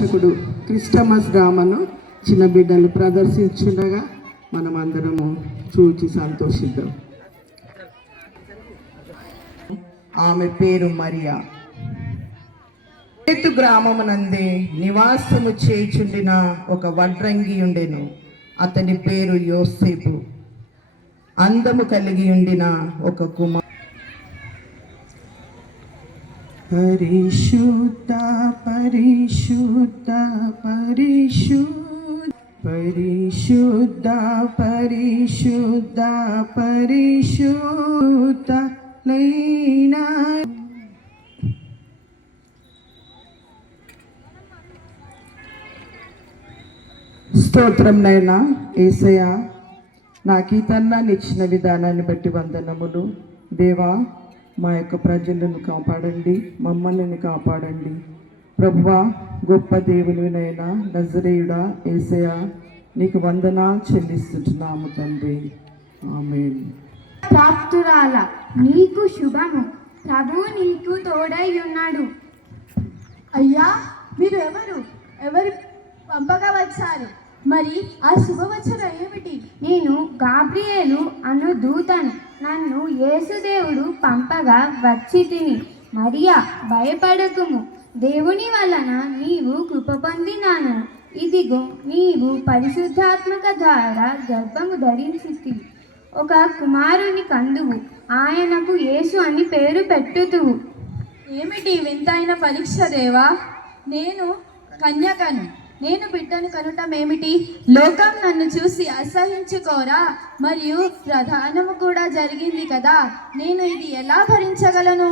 రక్షకుడు క్రిస్టమస్ డ్రామాను చిన్న బిడ్డలు ప్రదర్శించుండగా మనం అందరము చూచి సంతోషిద్దాం. ఆమె పేరు మరియా. పేతు గ్రామమునందే నివాసము చేయుచుండిన ఒక వడ్రంగి ఉండెను. అతని పేరు యోసేపు. అందము కలిగి ఉండిన ఒక కుమార్. పరిశుద్ధ పరిశుద్ధ పరిశుద్ధ పరిశుద్ధ పరిశుద్ధ పరిశుద్ధ లైనా. స్తోత్రం నైనా యేసయ్య, నాకు ఈ తన్నాన్ని ఇచ్చిన విధానాన్ని బట్టి వందనములు. దేవా, మా యొక్క ప్రజలను కాపాడండి, మమ్మల్ని కాపాడండి. ప్రభువా, గొప్ప దేవునినైనా నజరేయుడా యేసయ్య, నీకు వందనా చెల్లిస్తున్నాము తండ్రి. ఆమేన్. ప్రాప్తురాల, నీకు శుభము, ప్రభు నీకు తోడై ఉన్నాడు. అయ్యా, మీరు ఎవరు పంపగా వచ్చారు? మరి ఆ శుభవచనం ఏమిటి? నేను గాబ్రియేలు అను దూతను. నన్ను యేసుదేవుడు పంపగా వచ్చి తిని. మరియా, భయపడకుము, దేవుని వలన నీవు కృప పొందినాను. ఇదిగో, నీవు పరిశుద్ధాత్మక ద్వారా గర్భము ధరించితివి. ఒక కుమారుని కందువు, ఆయనకు యేసు అని పేరు పెట్టుతువు. ఏమిటి వింతైన పరీక్ష దేవా? నేను కన్యకను, నేను బిడ్డను కనుటమేమిటి? లోకం నన్ను చూసి అసహించుకోరా? మరియు ప్రధానము కూడా జరిగింది కదా, నేను ఇది ఎలా భరించగలను?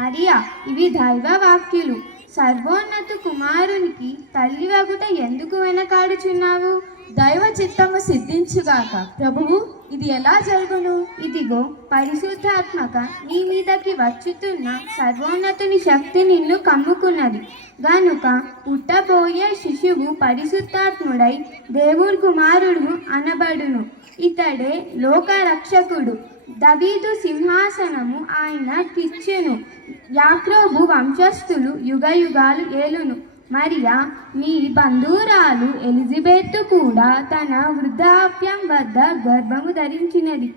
మరియా, ఇవి దైవ వాక్యులు. సర్వోన్నత కుమారునికి తల్లి వగుట ఎందుకు వెనకాడుచున్నావు? దైవ చిత్తము సిద్ధించుగాక. ప్రభువు, ఇది ఎలా జరుగును? ఇదిగో, పరిశుద్ధాత్మక నీ మీదకి వచ్చుతున్న సర్వోన్నతుని శక్తి నిన్ను కమ్ముకున్నది గనుక పుట్టబోయే శిశువు పరిశుద్ధాత్ముడై దేవుడి కుమారుడు అనబడును. ఇతడే లోక రక్షకుడు. దావీదు సింహాసనము ఆయన కిచ్చెను. యాకోబు వంశస్థులు యుగ యుగాలు ఏలును. మరియా, నీ బంధువురాలు ఎలిజబెత్ కూడా తన వృద్ధాప్యం వద్ద గర్భము ధరించినది.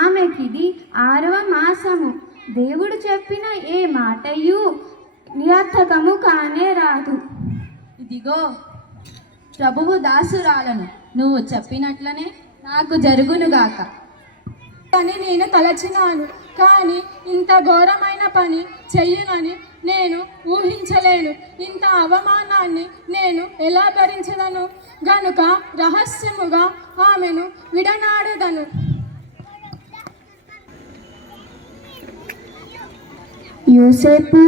ఆమెకిది 6వ మాసము. దేవుడు చెప్పిన ఏ మాటయు నిరర్థకము కానే రాదు. ఇదిగో, ప్రభువు దాసురాలను, నువ్వు చెప్పినట్లనే నాకు జరుగునుగాక అని నేను తలచినాను. కానీ ఇంత ఘోరమైన పని చెయ్యునని నేను ఊహించలేను. ఇంత అవమానాన్ని నేను ఎలా భరించదను? గనుక రహస్యముగా ఆమెను విడనాడదను. యోసేపు,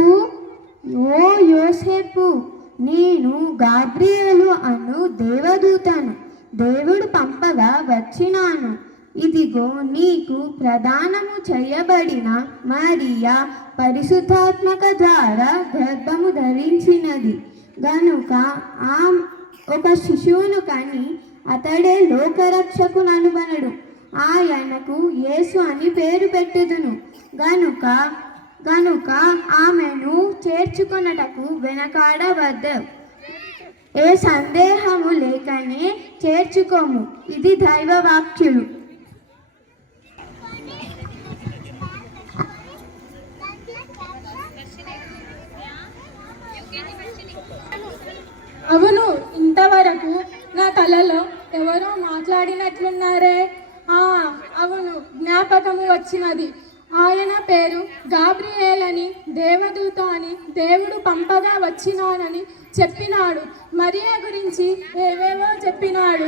ఓ యోసేపు, నేను గాబ్రియేలు అను దేవదూతను. దేవుడు పంపగా వచ్చినాను. ఇదిగో, నీకు ప్రదానము చేయబడిన మరియా పరిశుద్ధాత్మక ద్వారా గర్భము ధరించినది గనుక ఒక శిశువును కని అతడే లోకరక్షకును అనబడడు. ఆయనకు యేసు అని పేరు పెట్టుదును. గనుక ఆమెను చేర్చుకొనుటకు వెనకాడవద్దు. ఏ సందేహము లేకనే చేర్చుకోము. ఇది దైవ వాక్యులు. అవును, ఇంతవరకు నా కలలో ఎవరో మాట్లాడినట్లున్నారే. అవును, జ్ఞాపకము వచ్చినది. ఆయన పేరు గాబ్రియేలని, దేవదూత అని దేవుడు పంపగా వచ్చినానని చెప్పినాడు. మరియా గురించి ఏవేవో చెప్పినాడు.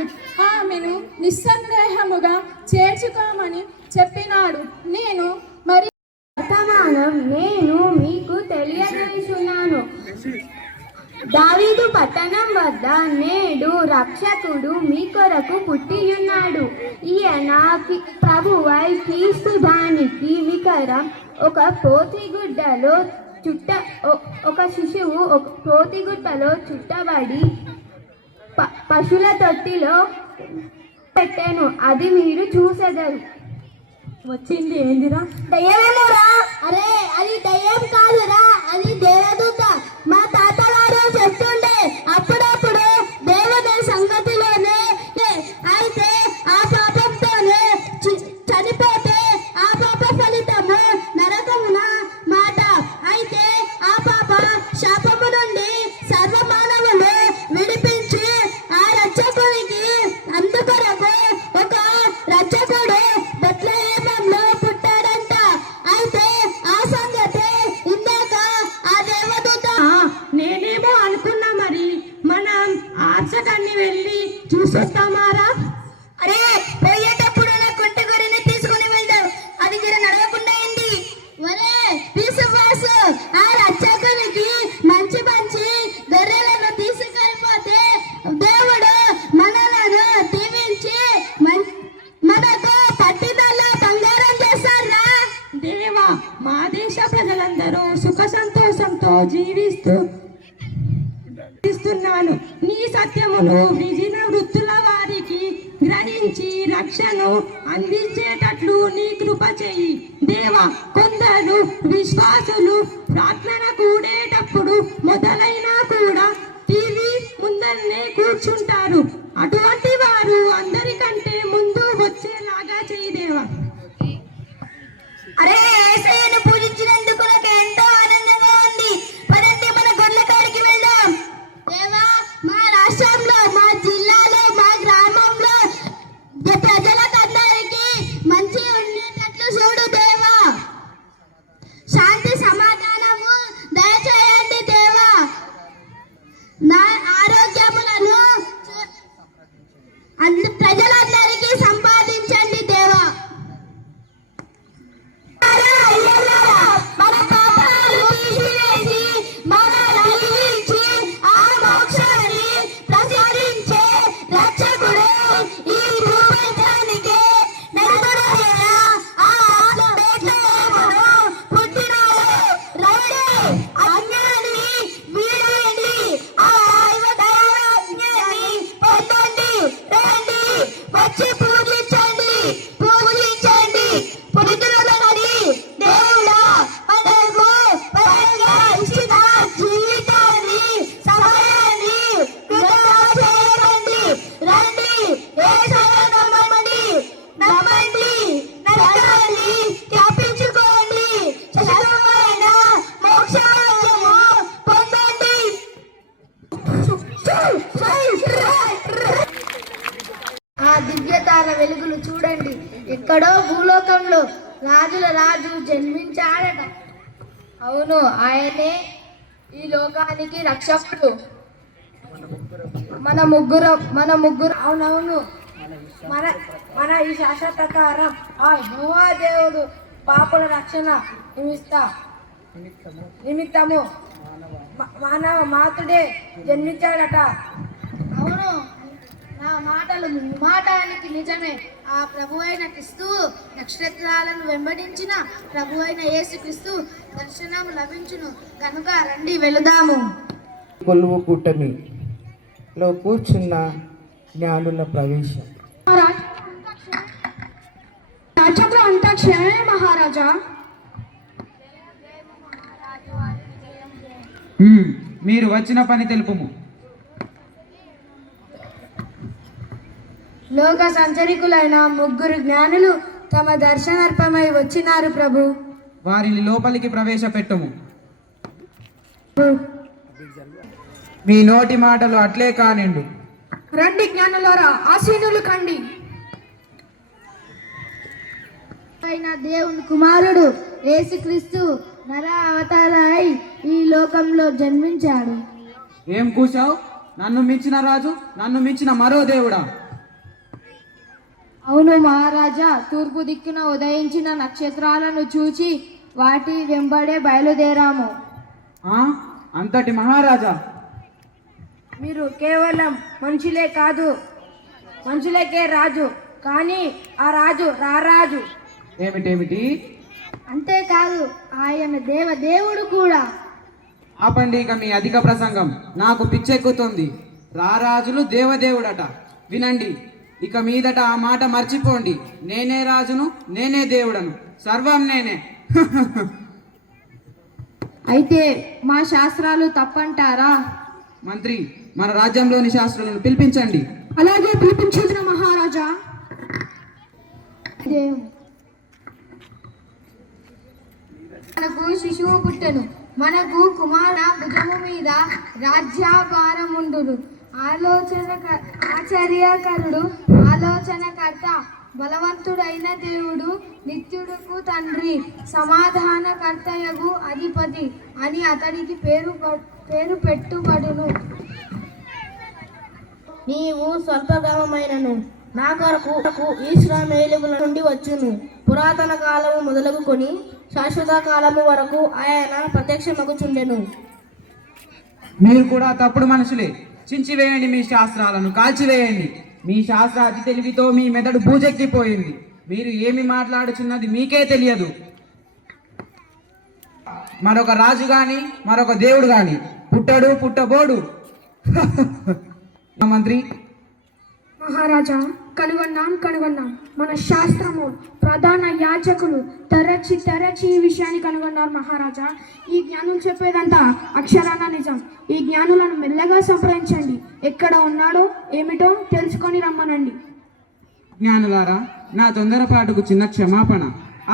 ఆమెను నిస్సందేహముగా చేర్చుకోమని చెప్పినాడు. నేను మరి వర్తమానం నేను మీకు తెలియజేస్తున్నాను. దావీదు పట్టణం వద్ద నేడు రక్షకుడు మీ కొరకు పుట్టియున్నాడు. ఈయన ప్రభువై క్రీస్తు. దానికి వికరం ఒక పోతిగుడ్డలో ఒక శిశువు ఒక పోతిగుడ్డలో చుట్టబడి పశువుల తొట్టిలో పెట్టాను. అది మీరు చూసెదరు. వచ్చింది ఏందిరా? దయ్యమేమోరా? అరే, అది దయ్యం కాదురా, అది దేవదూత. మా తాతగారు చెప్తుండే అప్పుడప్పుడు తీసుకుని వెళ్ళి చూసొస్తామారా? అరే, పోయేటప్పుడు నా కుంట గొర్రెని తీసుకుని వెళ్దాం, అది జర నడవకుండా అయింది. ఒరే పిసువాసు, ఆ రక్షకునికి మంచి మంచి గొర్రెలను తీసుకెళ్ళిపోతే దేవుడు మనలను దీవించి మనకు పట్టిదల్లో బంగారం చేస్తారా? దేవా, మా దేశ ప్రజలందరూ సుఖ సంతోషంతో జీవిస్తున్నాను. నీ సత్యమును విధిన వృత్తుల వారికి గ్రహించి రక్షను అందించేటట్లు నీ కృప చేయి దేవా. కొందరు విశ్వాసులు ప్రార్థన కూడేటప్పుడు మొదలైనా కూడా టీవీ ముందరనే కూర్చుంటారు. అటువంటి వారు అందరికంటే ముందు వచ్చేలాగా చేయి దేవా. అరే, యేసయ్యను పూజించినందుకు నాకు ఎంతో ఆనందంగా ఉంది. పదండి, మన గొర్రెల కాడికి వెళ్దాం. దేవా, మా రాష్ట్రంలో, మా జిల్లాలో, మా గ్రామంలో ప్రజలకందరికీ మంచి ఉండేటట్లు చూడు దేవా. శాంతి సమాధానము దయచేయండి దేవా. నా ఆరోగ్యములను ప్రజలందరికీ సంపాదించండి దేవా. మన పాపాలను తీసివేసి మనల్ని దీవించి ఆ మోక్షాన్ని ప్రసాదించే రక్షకుడు ఈ ప్రపంచానికి నలుగురైన ఆ బెత్లెహేములో పుట్టినాడు. రండి, అజ్ఞాని వీడండి, ఆ దైవాజ్ఞని పొందండి. రండి, వచ్చి పూజించండి, పూజించండి. పురితులనడి దేవుడా, మనకు పరంగా ఇచ్చిన జీవితాన్ని, సమయాన్ని వృధా చేయకండి. రండి, యేసయ్యను నమ్మండి, నమ్మండి, నరకాన్ని తప్పించుకోండి, శాశ్వతమైన మోక్షరాజ్యము పొందండి. ఆ దివ్యతార వెలుగులు చూడండి. ఎక్కడో భూలోకంలో రాజుల రాజు జన్మించాడట. అవును, ఆయనే ఈ లోకానికి రక్షకుడు. మన ముగ్గురు అవునవును, మన ఈ శాస్త్ర ప్రకారం ఆ యెహోవా దేవుడు పాపుల రక్షణ నిమిత్తము మానవ మాతుడే జన్మించాడట. అవును, నా మాటలు మాటానికి నిజమే. ఆ ప్రభు అయిన క్రీస్తు నక్షత్రాలను వెంబడించిన ప్రభు అయిన యేసుక్రీస్తు దర్శనం లభించును కనుక రండి వెళదాము. కొలువు కూటమిలో కూర్చున్న జ్ఞానుల ప్రవేశం. రాజ్యంలో అంతా క్షేమే మహారాజా. మీరు వచ్చిన పని తెలుపుము. లోక సంచరికులైన ముగ్గురు జ్ఞానులు తమ దర్శనార్పమై వచ్చినారు ప్రభు. వారిని లోపలికి ప్రవేశపెట్టుము. మీ నోటి మాటలు అట్లే కానిండు. రండి జ్ఞానులారా, ఆసీనులు కండి. అయిన దేవుని కుమారుడు యేసుక్రీస్తు నర అవతారై ఈ లోకంలో జన్మించాడు. ఏం కూసావు? నన్ను మించిన రాజు, నన్ను మించిన మరో దేవుడా? అవును మహారాజా, తూర్పు దిక్కున ఉదయించిన నక్షత్రాలను చూచి వాటి వెంబడే బయలుదేరాము. అంతటి మహారాజా? మీరు కేవలం మనుషులకే రాజు, కానీ ఆ రాజు రారాజు. ఏమిటేమిటి? అంతేకాదు, ఆయన దేవుడు కూడా. ఆపండి ఇక మీ అధిక ప్రసంగం, నాకు పిచ్చెక్కుతుంది. రారాజులు దేవదేవుడట. వినండి, ఇక మీదట ఆ మాట మర్చిపోండి. నేనే రాజును, నేనే దేవుడను, సర్వం నేనే. అయితే మా శాస్త్రాలు తప్పంటారా? మంత్రి, మన రాజ్యంలోని శాస్త్రులను పిలిపించండి. అలాగే పిలిపించిన మహారాజా. మనకు శిశువు పుట్టెను, మనకు కుమార భుజము మీద రాజ్యాభారముండును. ఆలోచనకర్త, బలవంతుడైన దేవుడు, నిత్యుడుకు తండ్రి, సమాధానకర్తయగు అధిపతి అని అతనికి పేరు పెట్టుబడును. నీవు స్వల్పగామైనను నా కొరకు ఇశ్రాయేలుల నుండి వచ్చును. పురాతన కాలము మొదలుకొని శాశ్వత కాలము వరకు ఆయన ప్రత్యక్షమగుచుండెను. మీరు కూడా తప్పుడు మనుషులే. చించివేయండి మీ శాస్త్రాలను, కాల్చివేయండి. మీ శాస్త్ర అతి తెలివితో మీ మెదడు బూజెక్కిపోయింది. మీరు ఏమి మాట్లాడుచున్నది మీకే తెలియదు. మరొక రాజు గాని మరొక దేవుడు గాని పుట్టడు, పుట్టబోడు. మంత్రి మహారాజా, కనుగొన్నాం. మన శాస్త్రము ప్రధాన యాజకులు తరచి ఈ విషయాన్ని కనుగొన్నారు మహారాజా. ఈ జ్ఞానులు చెప్పేదంతా అక్షరాన నిజం. ఈ జ్ఞానులను మెల్లగా సంప్రదించండి. ఎక్కడ ఉన్నాడో ఏమిటో తెలుసుకొని రమ్మనండి. జ్ఞానులారా, నా తొందరపాటుకు చిన్న క్షమాపణ.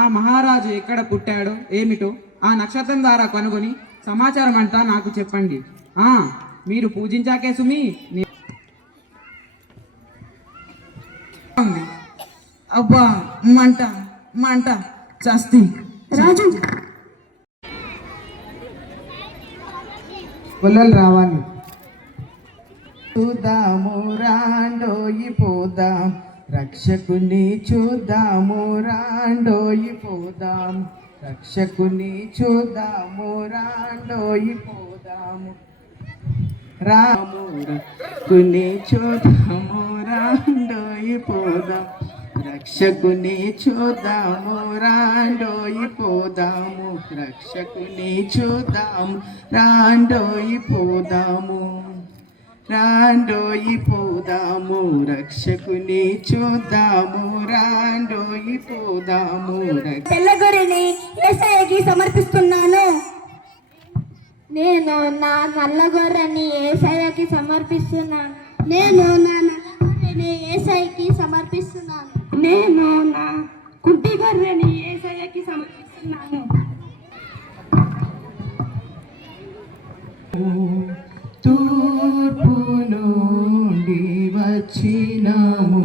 ఆ మహారాజు ఎక్కడ పుట్టాడో ఏమిటో ఆ నక్షత్రం ద్వారా కనుగొని సమాచారం అంతా నాకు చెప్పండి. మీరు పూజించాకే సుమి. అబ్బా, మంట చస్తి. రాజు, గొల్లలు రావాలి. చూద్దాము రాండోయి పోదాం, రక్షకుని చూద్దాము రాండోయి పోదాం, రక్షకుని చూద్దాము రాండోయి పోదాము, రాము రక్షకుని చూద్దాము రాండోయి పోదాం, రక్షకుని చూద్దాము రాండోయి పోదాము, రక్షకుని చూద్దాము రాండోయి పోదాము, రాండోయి పోదాము, రక్షకుని చూద్దాము రాండోయి పోదాము. తెల్లగొర్రెని యేసయ్యకి సమర్పిస్తున్నాను. నేను నా నల్లగొర్రెని యేసయ్యకి సమర్పిస్తున్నాను. నేను నా నల్లగొర్రెని యేసయ్యకి సమర్పిస్తున్నాను. నేను నా కుట్టి గొర్రెని యేసయ్యకి సమర్పిస్తున్నాను. తూర్పు నుండి వచ్చినాము,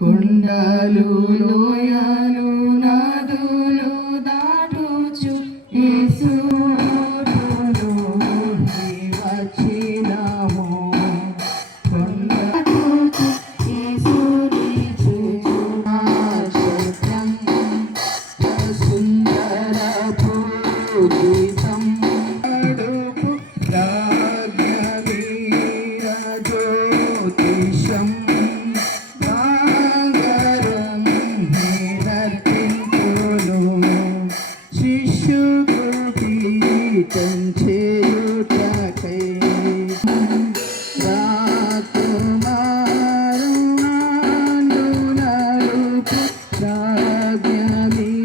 కొండలు లోయలు నదులు దాటుచు యేసు నుండి వచ్చినాము, కొండలు యేసుని చూచు ఆశయం సుందర పూజితం జ్యోతిషం భాగరం నిరర్పించును, శిశుకు పీఠం చేయుటకై రాకుమారునాడునరుపు రాజ్ఞమీరజోడి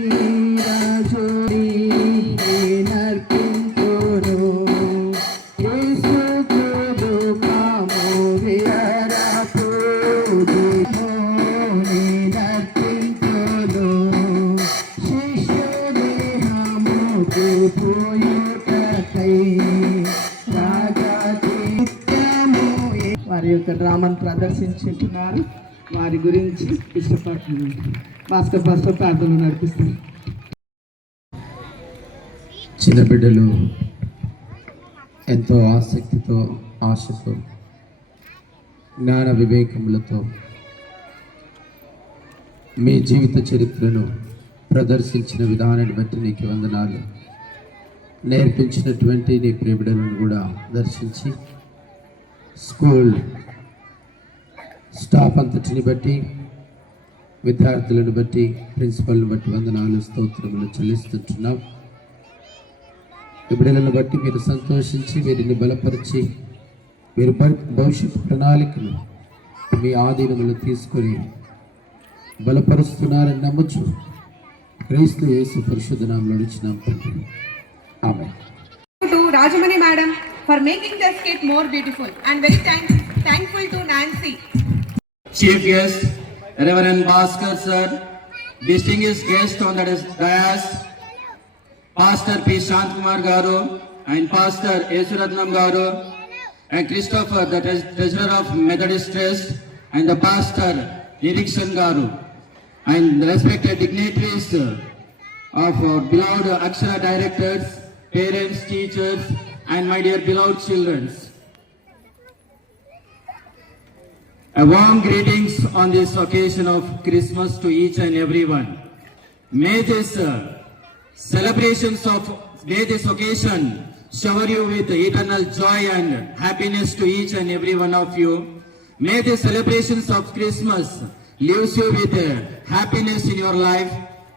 నర్పించును, యేసుకు దుఃఖము విరరపుదిమో నర్పించును, శిశుదేహముకు పోయుటకై రాజాతి నిత్యము. వారి యొక్క డ్రామాను ప్రదర్శించుతున్నారు. వారి గురించి ఇష్టపడుతున్నారు. భాస్కర్ పాస్టర్ ప్రార్థనలు నడిపిస్తున్నారు. చిన్న బిడ్డలు ఎంతో ఆసక్తితో, ఆశతో, జ్ఞాన వివేకములతో మీ జీవిత చరిత్రను ప్రదర్శించిన విధానాన్ని బట్టి నీకు వందనాలు. నేర్పించినటువంటి నీ ప్రియబిడ్డలను కూడా దర్శించి స్కూల్ స్టాఫ్ అంతటిని బట్టి, విద్యార్థులను బట్టి, ప్రిన్సిపల్ని బట్టి వందనాలు, స్తోత్రములు చెల్లిస్తుంటున్నాం. ఈ బిడ్డలను బట్టి మీరు సంతోషించి వీరిని బలపరిచి వీరి భవిష్యత్తు ప్రణాళికను మీ ఆధీనములు తీసుకొని బలపరుస్తున్నారని నమ్మచ్చు. క్రీస్తు యేసు పరిశుద్ధ నామములో నడిచినాం తండ్రి. ఆమేన్. To Rajamani madam for making the skit more beautiful, and very thankful to Nancy. Chief guest, Reverend Bhaskar sir, distinguished guest on the dais, Pastor P. Shantkumar Garu and Pastor Yesuratnam Garu, and Christopher, the treasurer of Methodist Trust, and the Pastor Nirikshan Garu, and the respected dignitaries of beloved Akshara directors, parents, teachers, and my dear beloved children. A warm greetings on this occasion of Christmas to each and everyone. May this occasion shower you with eternal joy and happiness to each and every one of you. May the celebrations of Christmas leaves you with happiness in your life.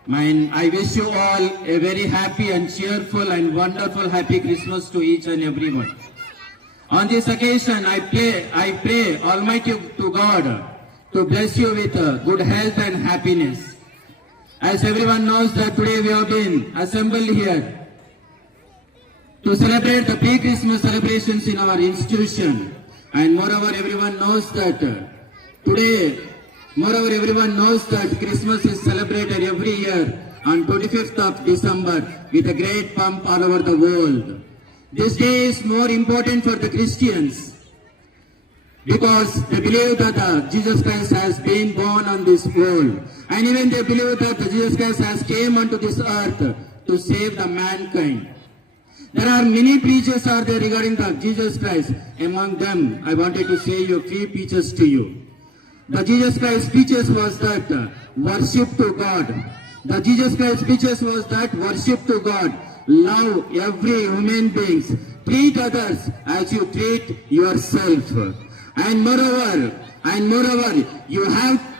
And I wish you all a very happy and cheerful and wonderful happy Christmas to each and every one. On this occasion, I pray Almighty to God to bless you with good health and happiness. As everyone knows that today we have been assembled here to celebrate the pre-Christmas celebrations in our institution. And moreover, everyone knows that Christmas is celebrated every year on 25th of December with a great pomp all over the world. This day is more important for the Christians because they believe that Jesus Christ has been born on this world, and even they believe that Jesus Christ has came onto this earth to save the mankind. There are many preachers are there regarding the Jesus Christ. Among them, I wanted to say a few preachers to you. The Jesus Christ speeches was that worship to God. The Jesus Christ speeches was that worship to God. Love every human beings. Treat others as you treat yourself. And moreover,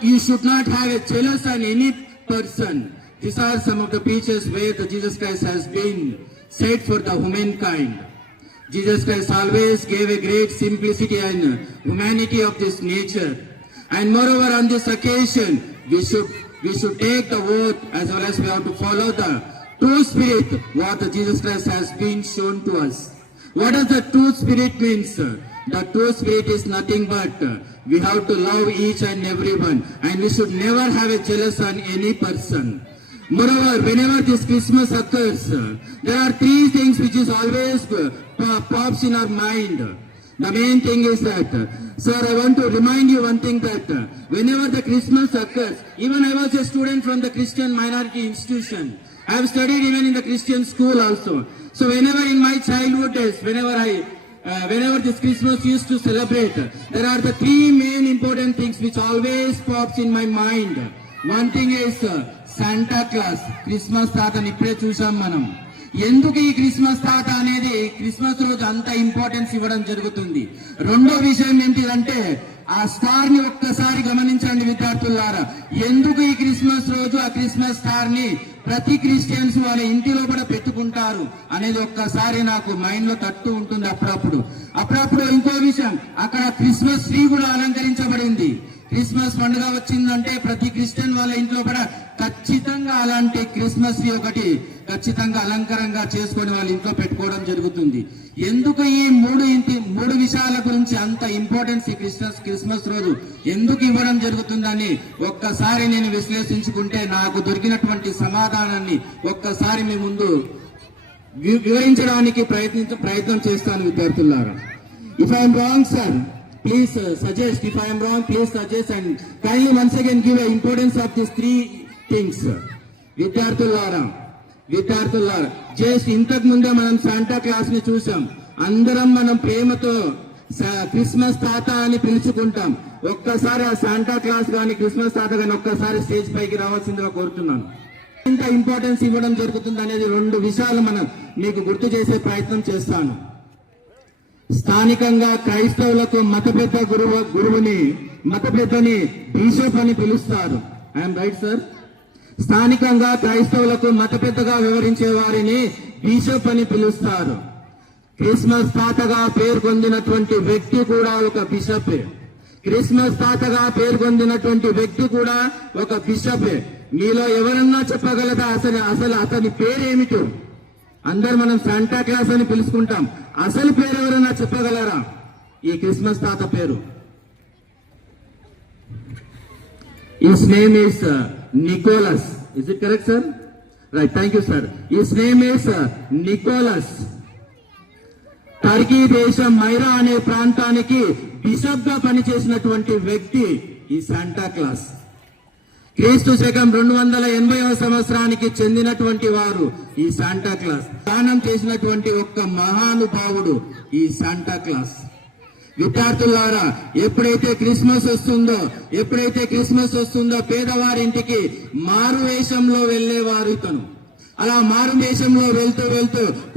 you should not have a jealous on any person. These are some of the preachers where the Jesus Christ has been said for the humankind. Jesus Christ always gave a great simplicity and humanity of this nature. And moreover, on this occasion, we should take the word as well as we have to follow the true spirit, what the Jesus Christ has been shown to us. What does the true spirit means? The true spirit is nothing but we have to love each and everyone, and we should never have a jealous on any person. Moreover, whenever this Christmas occurs, there are three things which is always pops in our mind. The main thing is that, sir, I want to remind you one thing that whenever the Christmas occurs, even I was a student from the Christian minority institution. I have studied even in the Christian school also. So whenever in my childhood days, whenever this Christmas used to celebrate, there are the three main important things which always pops in my mind. One thing is Santa Claus, Christmas తాతని ఇప్పుడే చూసాం మనం. ఎందుకు ఈ Christmas తాత అనేది Christmas రోజు అంత ఇంపార్టెన్స్ ఇవ్వడం జరుగుతుంది? రెండో విషయం ఏంటిదంటే ఆ స్టార్ ని ఒక్కసారి గమనించండి విద్యార్థులారా. ఎందుకు ఈ క్రిస్మస్ రోజు ఆ క్రిస్మస్ స్టార్ ని ప్రతి క్రిస్టియన్స్ వాళ్ళ ఇంటి లోపల పెట్టుకుంటారు అనేది ఒక్కసారి నాకు మైండ్ లో తట్టు ఉంటుంది అప్పుడప్పుడు ఇంకో విషయం, అక్కడ క్రిస్మస్ ట్రీ కూడా అలంకరించబడింది. క్రిస్మస్ పండుగ వచ్చిందంటే ప్రతి క్రిస్టియన్ వాళ్ళ ఇంట్లో కూడా ఖచ్చితంగా అలాంటి క్రిస్మస్ ట్రీ ఒకటి ఖచ్చితంగా అలంకారంగా చేసుకొని వాళ్ళ ఇంట్లో పెట్టుకోవడం జరుగుతుంది. ఎందుకు ఈ మూడు విషయాల గురించి అంత ఇంపార్టెన్స్ ఈ క్రిస్మస్ రోజు ఎందుకు ఇవ్వడం జరుగుతుందని ఒక్కసారి నేను విశ్లేషించుకుంటే నాకు దొరికినటువంటి సమాధానాన్ని ఒక్కసారి మీ ముందు వివరించడానికి ప్రయత్నం చేస్తాను విద్యార్థులారా. If I'm wrong sir, please suggest. If I am wrong, please suggest and kindly once again give the importance of these three things. విద్యార్థులారా, జస్ట్ ఇంతకు ముందే మనం శాంటా క్లాస్ ని చూసాం. అందరం మనం ప్రేమతో క్రిస్మస్ తాత అని పిలుచుకుంటాం. ఒక్కసారి ఆ శాంటా క్లాస్ గాని క్రిస్మస్ తాత గాని ఒక్కసారి స్టేజ్ పైకి రావాల్సిందిగా కోరుతున్నాను. ఇంత ఇంపార్టెన్స్ ఇవ్వడం జరుగుతుంది అనేది రెండు విషయాలు మనం మీకు గుర్తు చేసే ప్రయత్నం చేస్తాను. స్థానికంగా క్రైస్తవులకు మత పెద్దని బిషప్ అని పిలుస్తారు. I'm right sir? స్థానికంగా క్రైస్తవులకు మత పెద్దగా వివరించే వారిని బిషప్ అని పిలుస్తారు. క్రిస్మస్ తాతగా పేర్కొందినటువంటి వ్యక్తి కూడా ఒక బిషపే. ఒక బిషపే. మీలో ఎవరన్నా చెప్పగలదా అసలు అతని పేరేమిటో? అందరు మనం శాంటా క్లాస్ అని పిలుచుకుంటాం. అసలు పేరు ఎవరైనా చెప్పగలరా? ఈ క్రిస్మస్ తాత పేరు. His name is Nicholas. Is it correct, sir? Right. Thank you, sir. His name is Nicholas. Turkey దేశం మైరా అనే ప్రాంతానికి బిషప్ గా పనిచేసినటువంటి వ్యక్తి ఈ శాంటా క్లాస్. క్రీస్తు శకం 280వ సంవత్సరానికి చెందినటువంటి వారు ఈ శాంటా క్లాస్. దానం చేసినటువంటి ఒక్క మహానుభావుడు ఈ శాంటా క్లాస్. విద్యార్థులారా, ఎప్పుడైతే క్రిస్మస్ వస్తుందో పేదవారింటికి మారు వేషంలో వెళ్ళేవారు ఇతను. అలా మారు వేషంలో వెళ్తూ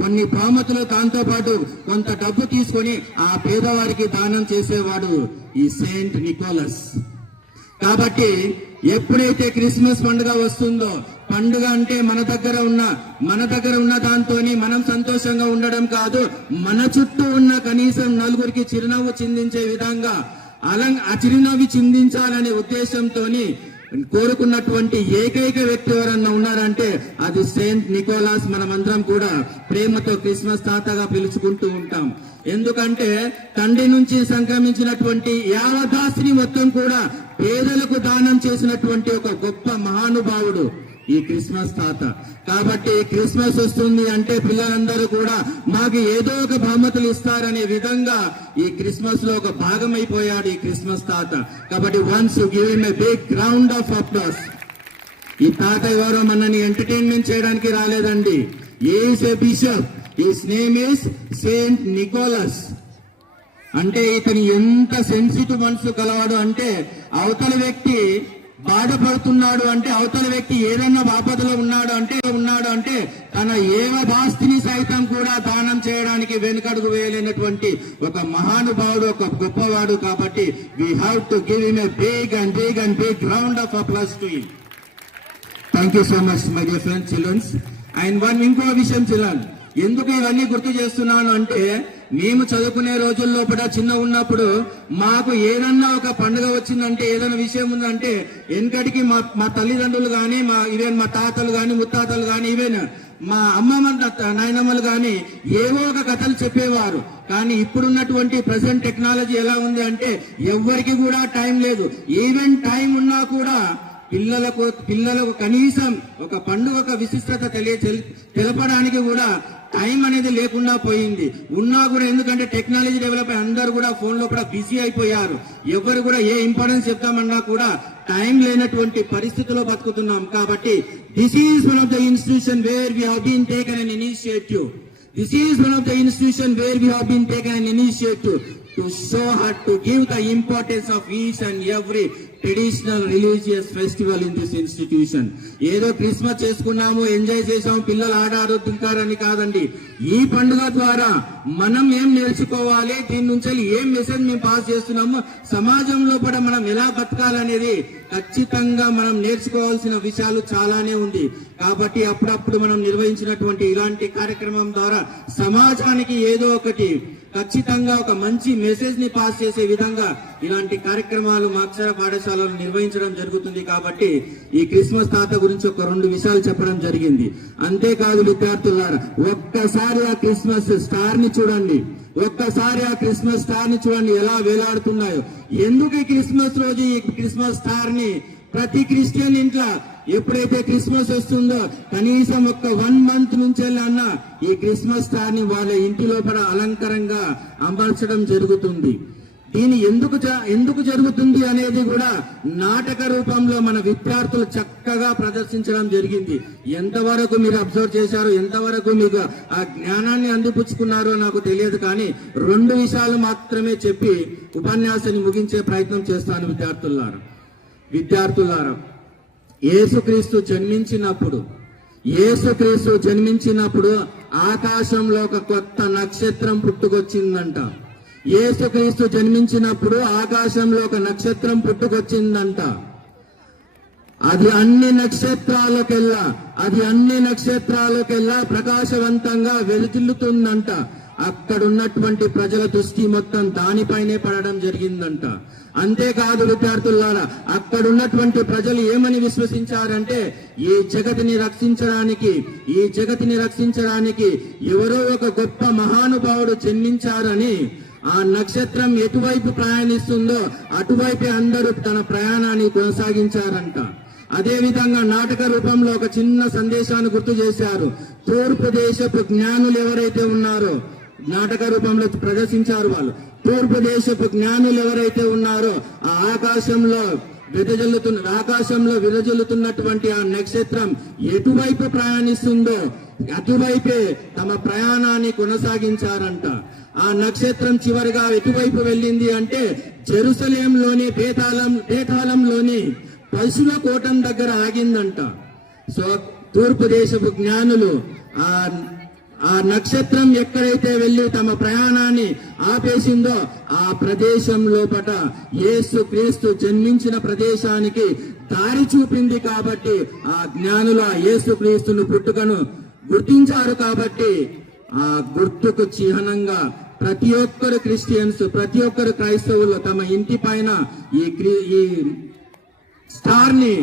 కొన్ని బహుమతులు దాంతో పాటు కొంత డబ్బు తీసుకొని ఆ పేదవారికి దానం చేసేవాడు ఈ సెయింట్ నికోలస్. కాబట్టి ఎప్పుడైతే క్రిస్మస్ పండుగ వస్తుందో, పండుగ అంటే మన దగ్గర ఉన్న దాంతోని మనం సంతోషంగా ఉండడం కాదు, మన చుట్టూ ఉన్న కనీసం నలుగురికి చిరునవ్వు చిందించే విధంగా ఆ చిరునవ్వు చిందించాలనే ఉద్దేశంతో కోరుకున్నటువంటి ఏకైక వ్యక్తి ఎవరన్నా ఉన్నారంటే అది సెయింట్ నికోలాస్. మనమందరం కూడా ప్రేమతో క్రిస్మస్ తాతగా పిలుచుకుంటూ ఉంటాం. ఎందుకంటే తండ్రి నుంచి సంక్రమించినటువంటి యావదాస్తిని మొత్తం కూడా పేదలకు దానం చేసినటువంటి ఒక గొప్ప మహానుభావుడు ఈ క్రిస్మస్ తాత. కాబట్టి క్రిస్మస్ వస్తుంది అంటే పిల్లలందరూ కూడా మాకు ఏదో ఒక బహుమతులు ఇస్తారనే విధంగా ఈ క్రిస్మస్ లో ఒక భాగం అయిపోయాడు ఈ క్రిస్మస్ తాత. కాబట్టి once give him a big round of applause. ఈ తాత ఎవరో మనని ఎంటర్టైన్మెంట్ చేయడానికి రాలేదండి. Is a bishop. His name is Saint Nicholas. అంటే ఇతను ఎంత సెన్సిటివ్ మనసు కలవాడు అంటే, అవతల వ్యక్తి బాధపడుతున్నాడు అంటే, అవతల వ్యక్తి ఏదన్నా ఆపదలో ఉన్నాడు అంటే తన ఏవదాస్తిని సైతం కూడా దానం చేయడానికి వెనుకడుగు వేయలేనటువంటి ఒక మహానుభావుడు, ఒక గొప్పవాడు. కాబట్టి we have to give him a big round of applause to him. Thank you so much my dear friends, children. And ఇంకో విషయం children, ఎందుకు ఇవన్నీ గుర్తు చేస్తున్నాను అంటే, మేము చదువుకునే రోజుల్లో చిన్న ఉన్నప్పుడు మాకు ఏదన్నా ఒక పండుగ వచ్చిందంటే, ఏదైనా విషయం ఉందంటే వెనకటికి మా తల్లిదండ్రులు కానీ, మా తాతలు కానీ, ముత్తాతలు కానీ, ఈవెన్ మా అమ్మమ్మ నాయనమ్మలు కానీ ఏవో ఒక కథలు చెప్పేవారు. కానీ ఇప్పుడున్నటువంటి ప్రజెంట్ టెక్నాలజీ ఎలా ఉంది అంటే ఎవ్వరికి కూడా టైం లేదు. ఈవెన్ టైం ఉన్నా కూడా పిల్లలకు కనీసం ఒక పండుగ ఒక విశిష్టత తెలపడానికి కూడా టైం అనేది లేకుండా పోయింది. ఉన్నా కూడా ఎందుకంటే టెక్నాలజీ డెవలప్ అయి అందరూ కూడా ఫోన్ లో కూడా బిజీ అయిపోయారు. ఎవరు కూడా ఏ ఇంపార్టెన్స్ చెప్తామన్నా కూడా టైం లేనటువంటి పరిస్థితిలో బతుకుతున్నాం. కాబట్టి this is one of the institution where we have been taken an initiative. This is one of the institution where we have been taken an initiative to show her, to give the importance of each and every traditional religious festival in this institution. ఏదో Christmas చేసుకున్నాము, enjoy చేసాము, పిల్లలు ఆడుతుంటారని కాదండి. ఈ పండుగ ద్వారా మనం ఏం నేర్చుకోవాలి, దీని నుంచి ఏం మెసేజ్ మేము పాస్ చేస్తున్నాము, సమాజంలో కూడా మనం ఎలా బతకాలనేది ఖచ్చితంగా మనం నేర్చుకోవాల్సిన విషయాలు చాలానే ఉంది. కాబట్టి అప్పుడప్పుడు మనం నిర్వహించినటువంటి ఇలాంటి కార్యక్రమం ద్వారా సమాజానికి ఏదో ఒకటి ఖచ్చితంగా ఒక మంచి మెసేజ్ ని పాస్ చేసే విధంగా ఇలాంటి కార్యక్రమాలు మా అక్షర పాఠశాలలో నిర్వహించడం జరుగుతుంది. కాబట్టి ఈ క్రిస్మస్ తాత గురించి ఒక 2 విషయాలు చెప్పడం జరిగింది. అంతేకాదు విద్యార్థులారా, ఒక్కసారి ఆ క్రిస్మస్ స్టార్ ని చూడండి, ఎలా వేలాడుతున్నాయో. ఎందుకు ఈ క్రిస్మస్ రోజు ఈ క్రిస్మస్ స్టార్ ని ప్రతి క్రిస్టియన్ ఇంట్లో ఎప్పుడైతే క్రిస్మస్ వస్తుందో కనీసం ఒక 1 మంత్ నుంచి అన్న ఈ క్రిస్మస్ స్టార్ ని వాళ్ళ ఇంటి లోపల అలంకరంగా అమర్చడం జరుగుతుంది. దీని ఎందుకు జరుగుతుంది అనేది కూడా నాటక రూపంలో మన విద్యార్థులు చక్కగా ప్రదర్శించడం జరిగింది. ఎంతవరకు మీరు అబ్జర్వ్ చేశారో, ఎంతవరకు మీకు ఆ జ్ఞానాన్ని అందిపుచ్చుకున్నారో నాకు తెలియదు. కానీ 2 విషయాలు మాత్రమే చెప్పి ఉపన్యాసాన్ని ముగించే ప్రయత్నం చేస్తాను. విద్యార్థులారా, యేసుక్రీస్తు జన్మించినప్పుడు ఆకాశంలో ఒక కొత్త నక్షత్రం పుట్టుకొచ్చిందంట. యేసుక్రీస్తు జన్మించినప్పుడు ఆకాశంలో ఒక నక్షత్రం పుట్టుకొచ్చిందంట. అది అన్ని నక్షత్రాలకెల్లా ప్రకాశవంతంగా వెలుగుతుందంట. అక్కడున్నటువంటి ప్రజల దృష్టి మొత్తం దానిపైనే పడడం జరిగిందంట. అంతేకాదు విద్యార్థులారా, అక్కడున్నటువంటి ప్రజలు ఏమని విశ్వసించారంటే ఈ జగతిని రక్షించడానికి ఎవరో ఒక గొప్ప మహానుభావుడు జన్మించారని, ఆ నక్షత్రం ఎటువైపు ప్రయాణిస్తుందో అటువైపే అందరూ తన ప్రయాణాన్ని కొనసాగించారంట. అదే విధంగా నాటక రూపంలో ఒక చిన్న సందేశాన్ని గుర్తు చేశారు. తూర్పు దేశపు జ్ఞానులు ఎవరైతే ఉన్నారో నాటక రూపంలో ప్రదర్శించారు. తూర్పు దేశపు జ్ఞానులు ఎవరైతే ఉన్నారో ఆ ఆకాశంలో ఆకాశంలో విరజల్లుతున్నటువంటి ఆ నక్షత్రం ఎటువైపు ప్రయాణిస్తుందో అటువైపే తమ ప్రయాణాన్ని కొనసాగించారంట. ఆ నక్షత్రం చివరిగా ఎటువైపు వెళ్ళింది అంటే జెరూసలేంలోని బేతాళంలోని పశుల కోటం దగ్గర ఆగిందంట. సో తూర్పు దేశపు జ్ఞానులు ఆ నక్షత్రం ఎక్కడైతే వెళ్ళి తమ ప్రయాణాన్ని ఆపేసిందో ఆ ప్రదేశం లోపట యేసు క్రీస్తు జన్మించిన ప్రదేశానికి దారి చూపింది. కాబట్టి ఆ జ్ఞానులు ఆ యేసు క్రీస్తును పుట్టుకను గుర్తించారు. కాబట్టి ఆ గుర్తుకు చిహ్నంగా ప్రతి ఒక్కరు క్రిస్టియన్స్, ప్రతి ఒక్కరు క్రైస్తవులు తమ ఇంటి పైన ఈ స్టార్ ని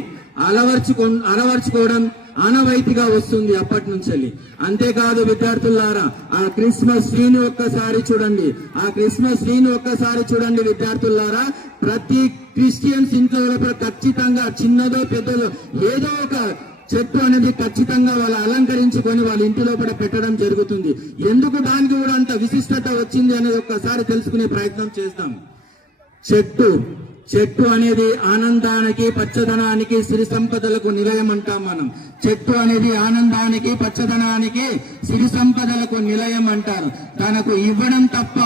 అలవర్చుకోవడం ఆనవాయితీగా వస్తుంది అప్పటి నుంచి. అంతేకాదు విద్యార్థులారా, ఆ క్రిస్మస్ ట్రీని ఒక్కసారి చూడండి. ఆ క్రిస్మస్ ట్రీని ఒక్కసారి చూడండి విద్యార్థులారా. ప్రతి క్రిస్టియన్స్ ఇంట్లో ఖచ్చితంగా చిన్నదో పెద్దదో ఏదో ఒక చెట్టు అనేది ఖచ్చితంగా వాళ్ళు అలంకరించుకొని వాళ్ళ ఇంటి లోపల పెట్టడం జరుగుతుంది. ఎందుకు దానికి కూడా అంత విశిష్టత వచ్చింది అనేది ఒక్కసారి తెలుసుకునే ప్రయత్నం చేస్తాం. చెట్టు అనేది ఆనందానికి, పచ్చదనానికి, సిరి సంపదలకు నిలయం అంటాం మనం. చెట్టు అనేది ఆనందానికి, పచ్చదనానికి, సిరి సంపదలకు నిలయం అంటారు. తనకు ఇవ్వడం తప్ప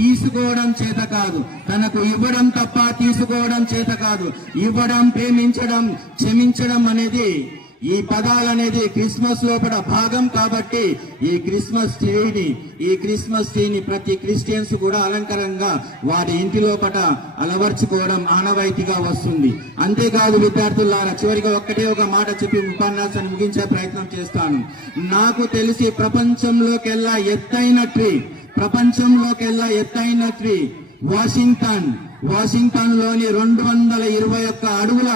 తీసుకోవడం చేత కాదు. తనకు ఇవ్వడం తప్ప తీసుకోవడం చేత కాదు. ఇవ్వడం, ప్రేమించడం, క్షమించడం అనేది ఈ పదాలు అనేది క్రిస్మస్ లోపల భాగం. కాబట్టి ఈ క్రిస్మస్ ట్రీని ప్రతి క్రిస్టియన్స్ కూడా అలంకరంగా వారి ఇంటి లోపల అలవర్చుకోవడం ఆనవాయితీగా వస్తుంది. అంతేకాదు విద్యార్థులారా, చివరిగా ఒక మాట చెప్పి ఉపన్యాసాన్ని ముగించే ప్రయత్నం చేస్తాను. నాకు తెలిసి ప్రపంచంలోకెల్లా ఎత్తైన ట్రీ వాషింగ్టన్ లోని 221 అడుగుల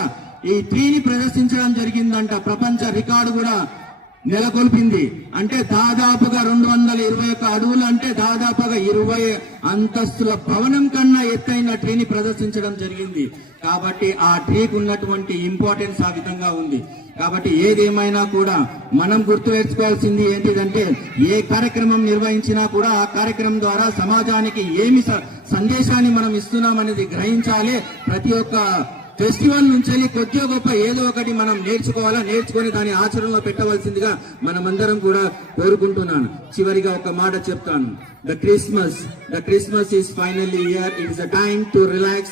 ఈ ట్రీని ప్రదర్శించడం జరిగిందంట. ప్రపంచ రికార్డు కూడా నెలకొల్పింది. అంటే దాదాపుగా 221 అడుగులు, అంటే దాదాపుగా 20 అంతస్తుల భవనం కన్నా ఎత్తైన ట్రీని ప్రదర్శించడం జరిగింది. కాబట్టి ఆ ట్రీకి ఉన్నటువంటి ఇంపార్టెన్స్ ఆ విధంగా ఉంది. కాబట్టి ఏదేమైనా కూడా మనం గుర్తు తెచ్చుకోవాల్సింది ఏంటిదంటే, ఏ కార్యక్రమం నిర్వహించినా కూడా ఆ కార్యక్రమం ద్వారా సమాజానికి ఏమి సందేశాన్ని మనం ఇస్తున్నాం అనేది గ్రహించాలి. ప్రతి ఒక్క ఫెస్టివల్ నుంచి కొద్దిగా గొప్ప ఏదో ఒకటి మనం నేర్చుకొని దాని ఆచరణలో పెట్టవలసిందిగా మనమందరం కూడా కోరుకుంటున్నాను. చివరిగా ఒక మాట చెప్తాను. The Christmas is finally here. It is a time to relax,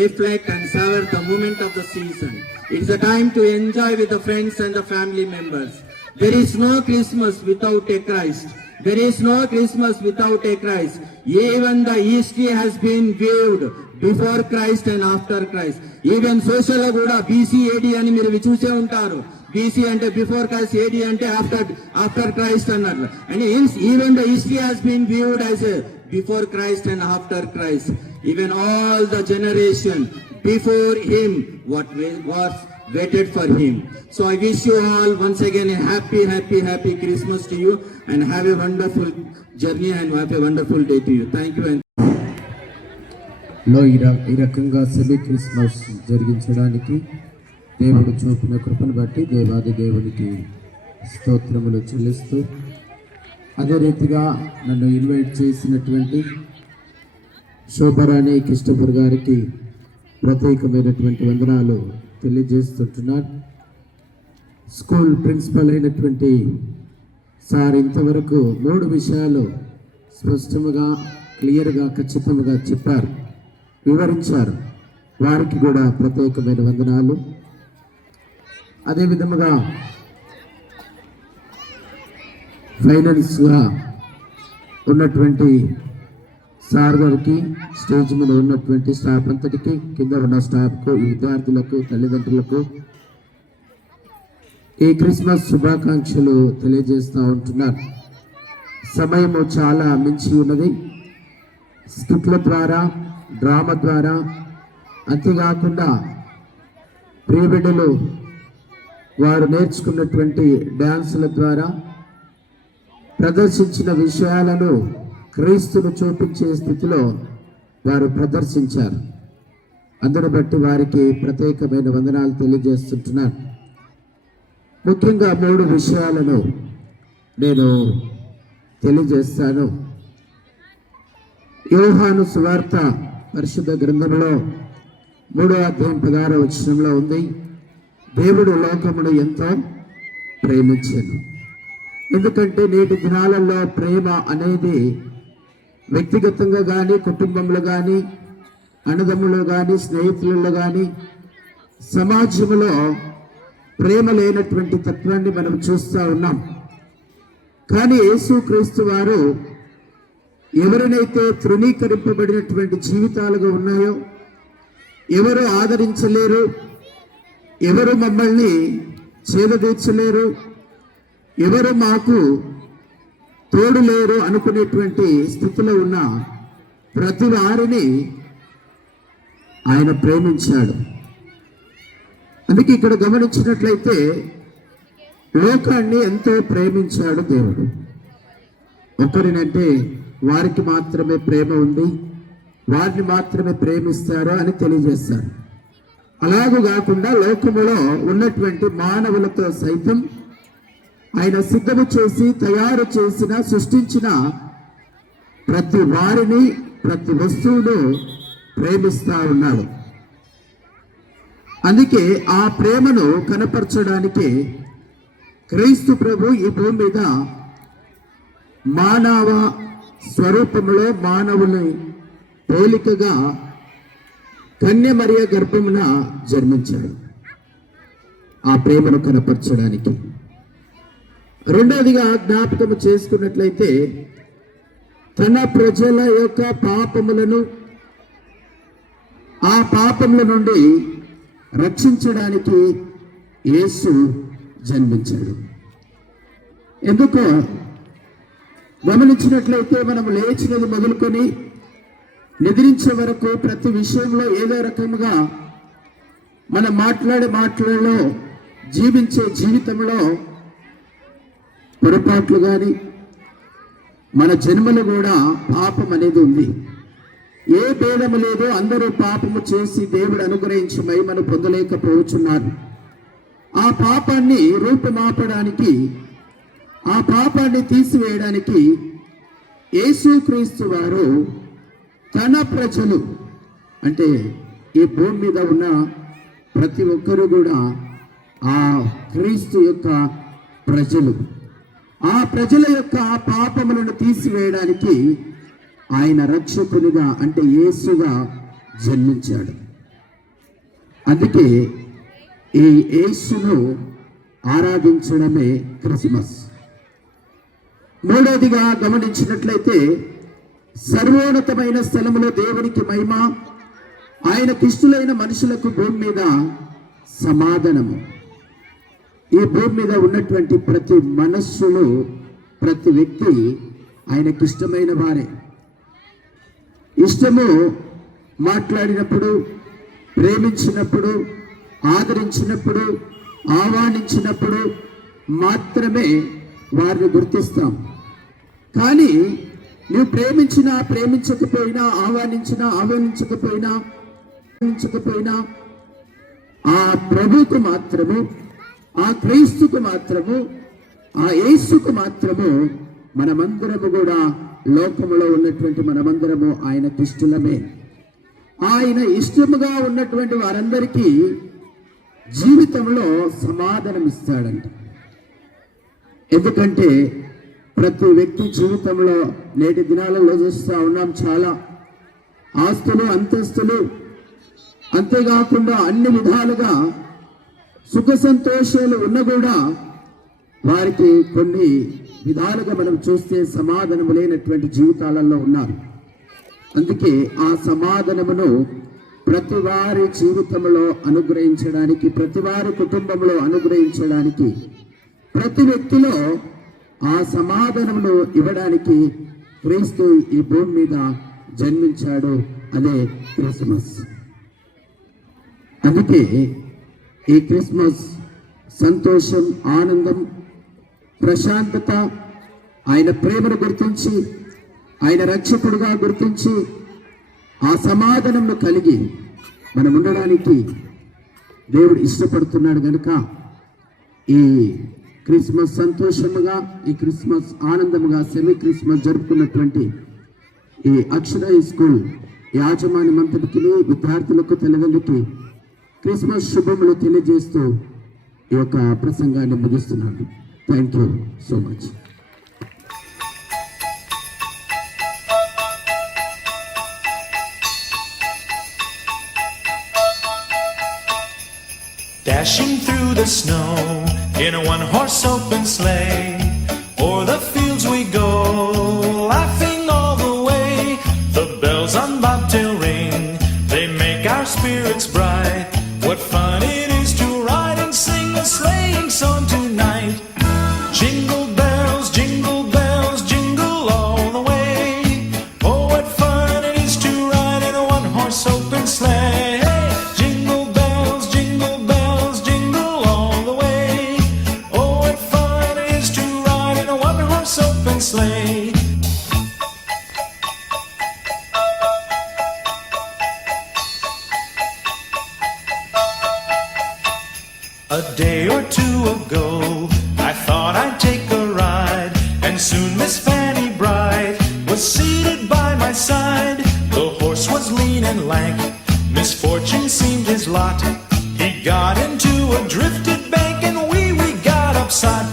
reflect and savor the moment of the season. It is a time to enjoy with the friends and the family members. There is no Christmas without a Christ. There is no Christmas without a Christ. Even the history has been viewed before Christ and after Christ. Even social లో కూడా BC AD అని మీరు చూసే ఉంటారు. BC అంటే before Christ, AD అంటే after Christ అన్నట్లు. And even the history has been viewed as a before Christ and after Christ. Even all the generation before him what was waited for him. So I wish you all once again a happy Christmas to you, and have a wonderful journey and have a wonderful day to you. Thank you. ఈ రకంగా semi Christmas జరిగించడానికి దేవుడు చూపిన కృపను బట్టి దేవాది దేవునికి స్తోత్రములు చెల్లిస్తూ, అదే రీతిగా నన్ను ఇన్వైట్ చేసినటువంటి శోభరాణి కృష్ణపూర్ గారికి ప్రత్యేకమైనటువంటి వందనాలు తెలియజేస్తుంటున్నాను. స్కూల్ ప్రిన్సిపల్ అయినటువంటి సార్ ఇంతవరకు 3 విషయాలు స్పష్టంగా, క్లియర్గా, ఖచ్చితంగా చెప్పారు, వివరించారు. వారికి కూడా ప్రత్యేకమైన వందనాలు. అదే విధముగా ఫైనల్స్గా ఉన్నటువంటి సార్ గారికి, స్టేజ్ మీద ఉన్నటువంటి స్టాఫ్ అంతటికి, కింద ఉన్న స్టాఫ్కు, విద్యార్థులకు, తల్లిదండ్రులకు ఈ క్రిస్మస్ శుభాకాంక్షలు తెలియజేస్తూ ఉంటున్నారు. సమయము చాలా మించి ఉన్నది. స్కిట్ల ద్వారా, డ్రామా ద్వారా, అంతేకాకుండా ప్రియబిడ్డలు వారు నేర్చుకున్నటువంటి డ్యాన్సుల ద్వారా ప్రదర్శించిన విషయాలను క్రీస్తును చూపించే స్థితిలో వారు ప్రదర్శించారు. అందును బట్టి వారికి ప్రత్యేకమైన వందనాలు తెలియజేస్తుంటున్నాను. ముఖ్యంగా 3 విషయాలను నేను తెలియజేస్తాను. యోహాను సువార్త పరిశుద్ధ గ్రంథంలో 3:16 ఉంది, దేవుడు లోకమును ఎంతో ప్రేమించాను. ఎందుకంటే నేటి దినాలలో ప్రేమ అనేది వ్యక్తిగతంగా కానీ, కుటుంబంలో కానీ, అన్నదమ్ములు కానీ, స్నేహితులలో కానీ, సమాజంలో ప్రేమ లేనటువంటి తత్వాన్ని మనం చూస్తూ ఉన్నాం. కానీ యేసుక్రీస్తు వారు ఎవరినైతే తృణీకరింపబడినటువంటి జీవితాలుగా ఉన్నాయో, ఎవరు ఆదరించలేరు, ఎవరు మమ్మల్ని చేదదీర్చలేరు, ఎవరు మాకు తోడు లేరు అనుకునేటువంటి స్థితిలో ఉన్న ప్రతి వారిని ఆయన ప్రేమించాడు. అందుకే ఇక్కడ గమనించినట్లయితే లోకాన్ని ఎంతో ప్రేమించాడు దేవుడు. ఒకరినంటే వారికి మాత్రమే ప్రేమ ఉంది, వారిని మాత్రమే ప్రేమిస్తారు అని తెలియజేస్తారు. అలాగూ కాకుండా లోకములో ఉన్నటువంటి మానవులతో సైతం ఆయన సిద్ధము చేసి తయారు చేసిన, సృష్టించిన ప్రతి వారిని, ప్రతి వస్తువును ప్రేమిస్తా ఉన్నాడు. అందుకే ఆ ప్రేమను కనపరచడానికి క్రీస్తు ప్రభు ఈ భూమి మీద మానవ స్వరూపంలో మానవుని పోలికగా కన్యమరియ గర్భమున జన్మించాడు, ఆ ప్రేమను కనపరచడానికి. రెండవదిగా జ్ఞాపకం చేసుకున్నట్లయితే తన ప్రజల యొక్క పాపములను, ఆ పాపముల నుండి రక్షించడానికి యేసు జన్మించాడు. ఎందుకో గమనించినట్లయితే మనం లేచినది మొదలుకొని నిద్రించే వరకు ప్రతి విషయంలో ఏదో రకంగా మనం మాట్లాడే మాటలలో, జీవించే జీవితంలో పొరపాట్లు కానీ, మన జన్మలో కూడా పాపం అనేది ఉంది. ఏ భేదము లేదు, అందరూ పాపము చేసి దేవుడు అనుగ్రహించి మహిమను పొందలేకపోతున్నారు. ఆ పాపాన్ని రూపుమాపడానికి, ఆ పాపాన్ని తీసివేయడానికి యేసుక్రీస్తు వారు తన ప్రజలు, అంటే ఈ భూమి మీద ఉన్న ప్రతి ఒక్కరూ కూడా ఆ క్రీస్తు యొక్క ప్రజలు, ఆ ప్రజల యొక్క పాపములను తీసివేయడానికి ఆయన రక్షకునిగా, అంటే యేసుగా జన్మించాడు. అందుకే ఈ యేసును ఆరాధించడమే క్రిస్మస్. మూడవదిగా గమనించినట్లయితే సర్వోన్నతమైన స్థలములో దేవునికి మహిమ, ఆయనకిష్టులైన మనుషులకు భూమి మీద సమాధానము. ఈ భూమి మీద ఉన్నటువంటి ప్రతి మనస్సులు, ప్రతి వ్యక్తి ఆయనకిష్టమైన వారే. ఇష్టము మాట్లాడినప్పుడు, ప్రేమించినప్పుడు, ఆదరించినప్పుడు, ఆహ్వానించినప్పుడు మాత్రమే వారిని గుర్తిస్తాం. కానీ నువ్వు ప్రేమించినా, ప్రేమించకపోయినా, ఆహ్వానించకపోయినా ఆ ప్రభుకు మాత్రము, ఆ క్రీస్తుకు మాత్రము, ఆ యేసుకు మాత్రము మనమందరము కూడా, లోకములో ఉన్నటువంటి మనమందరము ఆయనకి ఇష్టలమే. ఆయన ఇష్టముగా ఉన్నటువంటి వారందరికీ జీవితంలో సమాధానం ఇస్తాడంట. ఎందుకంటే ప్రతి వ్యక్తి జీవితంలో నేటి దినాలలో చూస్తూ ఉన్నాం, చాలా ఆస్తులు, అంతస్తులు, అంతేకాకుండా అన్ని విధాలుగా సుఖ సంతోషాలు ఉన్న కూడా వారికి కొన్ని విధాలుగా మనం చూస్తే సమాధానం లేనటువంటి జీవితాలలో ఉన్నారు. అందుకే ఆ సమాధానమును ప్రతి వారి జీవితంలో అనుగ్రహించడానికి, ప్రతి వారి కుటుంబంలో అనుగ్రహించడానికి, ప్రతి వ్యక్తిలో ఆ సమాధానమును ఇవ్వడానికి క్రీస్తు ఈ భూమి మీద జన్మించాడు. అదే క్రిస్మస్. అందుకే ఈ క్రిస్మస్ సంతోషం, ఆనందం, ప్రశాంతత, ఆయన ప్రేమను గుర్తించి, ఆయన రక్షకుడుగా గుర్తించి, ఆ సమాధానంను కలిగి మనం ఉండడానికి దేవుడు ఇష్టపడుతున్నాడు. కనుక ఈ క్రిస్మస్ సంతోషముగా, ఈ క్రిస్మస్ ఆనందముగా, సెమీ క్రిస్మస్ జరుపుకున్నటువంటి ఈ అక్షర స్కూల్ యాజమాన్యమంతటికి, విద్యార్థులకు, తల్లిదండ్రులకి క్రిస్మస్ శుభములు తెలియజేస్తూ ఈ యొక్క ప్రసంగాన్ని ముగిస్తున్నాను. Thank you so much. Dashing through the snow in a one-horse open sleigh, o'er the fields we go, laughing all the way. The bells on bobtail ring, they make our spirits bright. What fun it is to ride and sing a sleighing song tonight. Jingle bells, jingle all the way. Oh, what fun it is to ride in a one-horse open sleigh. Sleigh. A day or two ago, I thought I'd take a ride, and soon Miss Fanny Bright was seated by my side. The horse was lean and lank, misfortune seemed his lot. He got into a drifted bank, and we got upset.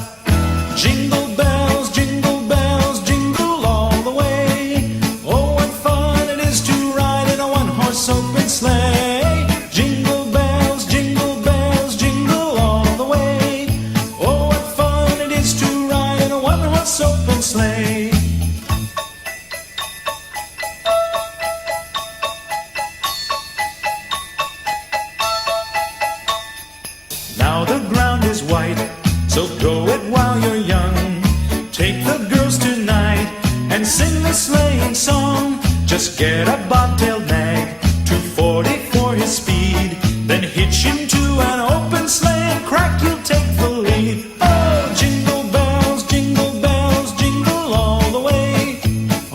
Jingle bells, jingle all the way. Oh, what fun it is to ride in a one-horse open sleigh. Jingle bells, jingle all the way. Oh, what fun it is to ride in a one-horse open sleigh. Now the ground is white, so grow it while you're young. Take the girls tonight and sing the sleighing song. Just get a bobtailed nag, 240 for his speed. Then hitch him to an open sleigh and crack, you'll take the lead. Oh, jingle bells, jingle all the way.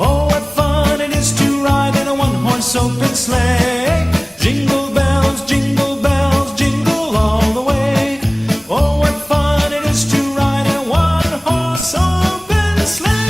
Oh, what fun it is to ride in a one-horse open sleigh. Jingle bells, jingle all the way. Oh, what fun it is to ride in a one-horse open sleigh.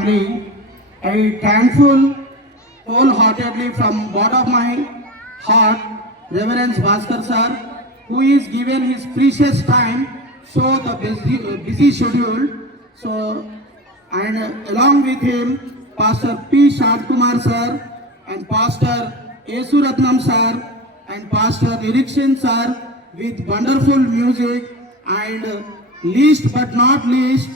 family. I thankful wholeheartedly from bottom of my heart, Reverend Bhaskar sir, who is given his precious time, so the busy schedule. So, and along with him, Pastor P. Shantkumar sir, and Pastor Esuratnam sir, and Pastor Nirikshin sir, with wonderful music, and least but not least,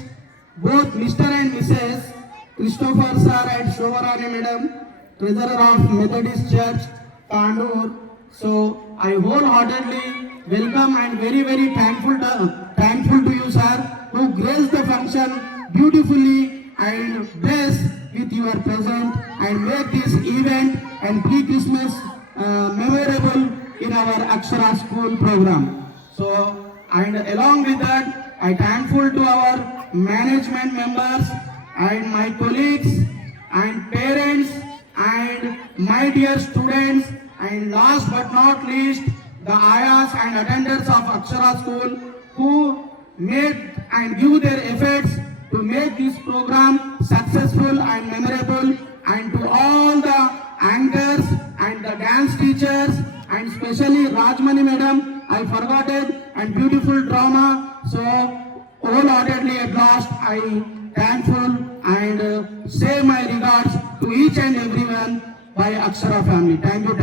both Mr. and Mrs. Christopher sir and Shovarani madam, treasurer of Methodist Church, Tandur. So I wholeheartedly welcome and very thankful to you, sir, who graced the function beautifully and bless with your presence and make this event and pre-Christmas memorable in our Akshara school program. So, and along with that, I thankful to our management members and my colleagues and parents and my dear students, and last but not least, the ayahs and attendants of Akshara school who made and give their efforts to make this program successful and memorable, and to all the anchors and the dance teachers, and especially Rajmani madam, I forgot it, and beautiful drama. So wholeheartedly at last I thankful and say my regards to each and everyone by Akshara family. Thank you